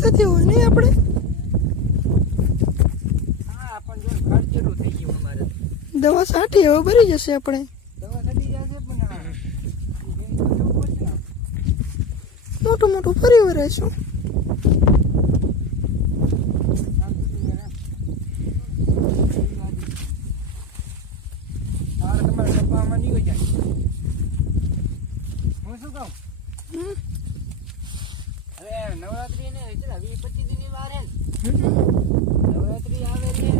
થતી હોય નહીં આપણે. હા પણ જો ખર્ચ કેટલું થઈ ગયું અમારે. દવા છાંટી હવે ભરી જશે આપણે. દવા ચડી જશે પણ જવું પડશે. મોટું મોટું ફરી વરાઈશું. તમારે ડબ્બામાં નહીં હોય જાય. હું શું કહું? હવે નવરાત્રી ને 20-25 દિનની વાર હે. નવરાત્રી આવે એટલે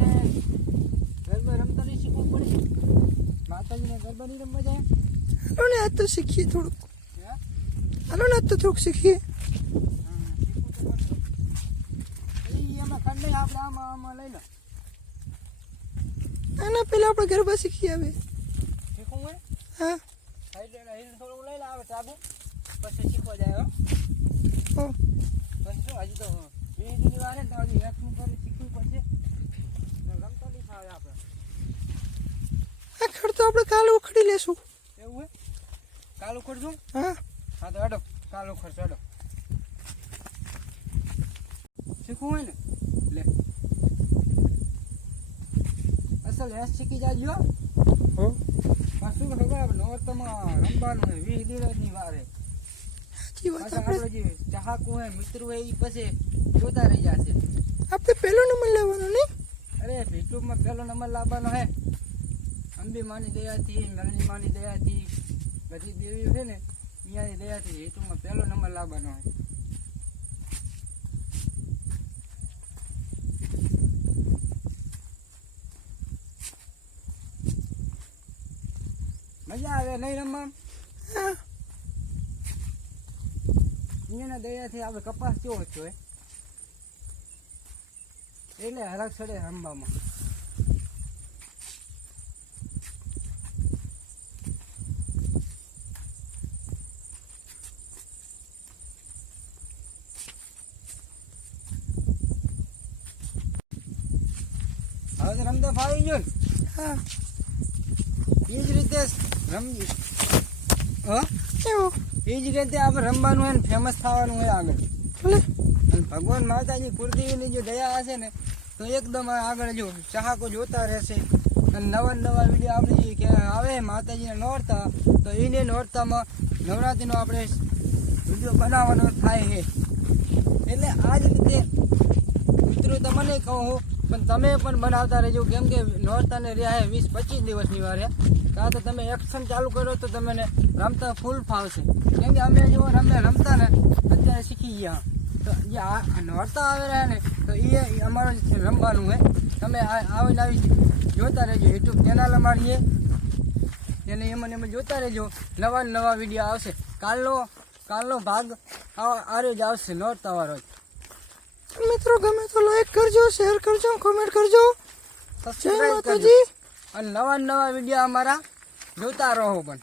ગરબા રમતા નહીં શીખવું પડે. માતાજીને ગરબા નહીં રમવા જાય. હાલો ને આજ તો શીખીએ થોડુંક. હે? હાલો ને આજ તો થોડુંક શીખીએ. એમાં કંડે આપણે આમાં લઈ લો. આના પહેલા આપણે ગરબા શીખી આવે. શીખવું હોય હા થોડું લઈ લે આવે સાબુ પછી શીખવા જાય. ઓ પછી શું હજી તો 20 દિનની વાર હે ને તો હજી એકનું કરી શીખવું પડશે. રમતો નહીં ફાવે આપણે. આ ખડ તો આપણે કાલે ઉખડી લેશું. એવું હે? કાલ ઉખડશું? હા હા તો હડો કાલ ઉખડશું હડો. શીખવું હોય ને લે અસલ હેસ શીખી જાજો. હો પણ શું ખબર નોરતામાં રમવાનું હોય 20 દિવસની વાર હે. સાચી વાત. પાછા આપણે જે ચાહકો હોય મિત્રો હોય એ પછી જોતા રહી જશે. આપણે પહેલો નંબર લેવાનો નહીં. અરે યુટ્યુબમાં પહેલો નંબર લાવવાનો હે. અંબી માની દયાથી નળની માની દયાથી બધી દેવીઓ છે ને અહીંયાની દયાથી યુટ્યુબમાં પહેલો નંબર લાવવાનો હોય. મજા આવે નહીં રમવા. હા અહીંયાના દયાથી આપણે કપાસ કેવો છો એટલે હરખ ચડે રમવામાં. હવે તો રમતો ફાવી ગયો ને. હા એ જ રીતે રમવી. હા એવું એ જ રીતે આપણે રમવાનું હોય ને ફેમસ થવાનું હોય આગળ. ભલે અને ભગવાન માતાજી કુળદેવીની જો દયા હશે ને તો એકદમ આગળ જો ચાહકો જોતા રહેશે. અને નવા નવા વિડીયો આપણે કે આવે માતાજીને નોરતા તો એને નોરતામાં નવરાત્રિનો આપણે વિડીયો બનાવવાનો થાય છે. એટલે આ જ રીતે મિત્રો તમને કહું પણ તમે પણ બનાવતા રહેજો. કેમ કે નોરતાને રહ્યા 20-25 દિવસની વાર છે. કાં તો તમે એક્શન ચાલુ કરો તો તમને રમતા ફૂલ ફાવશે. કેમ કે અમે જો રમતા ને અત્યારે શીખી ગયા. તો જે આ નોરતા આવે રહ્યા ને તો એ અમારો રમવાનું હોય. તમે આવીને આવી જોતા રહેજો. યુટ્યુબ ચેનલ અમારી છે એને એમાં જોતા રહેજો. નવા નવા વિડીયો આવશે. કાલનો ભાગ આરે જ આવશે નોરતાવાળો જ. મિત્રો ગમે તો લાઈક કરજો, શેર કરજો, કોમેન્ટ કરજો. જય સબસ્ક્રાઇબ કરજો માતાજી. અને નવા વિડીયો અમારા જોતા રહો પણ.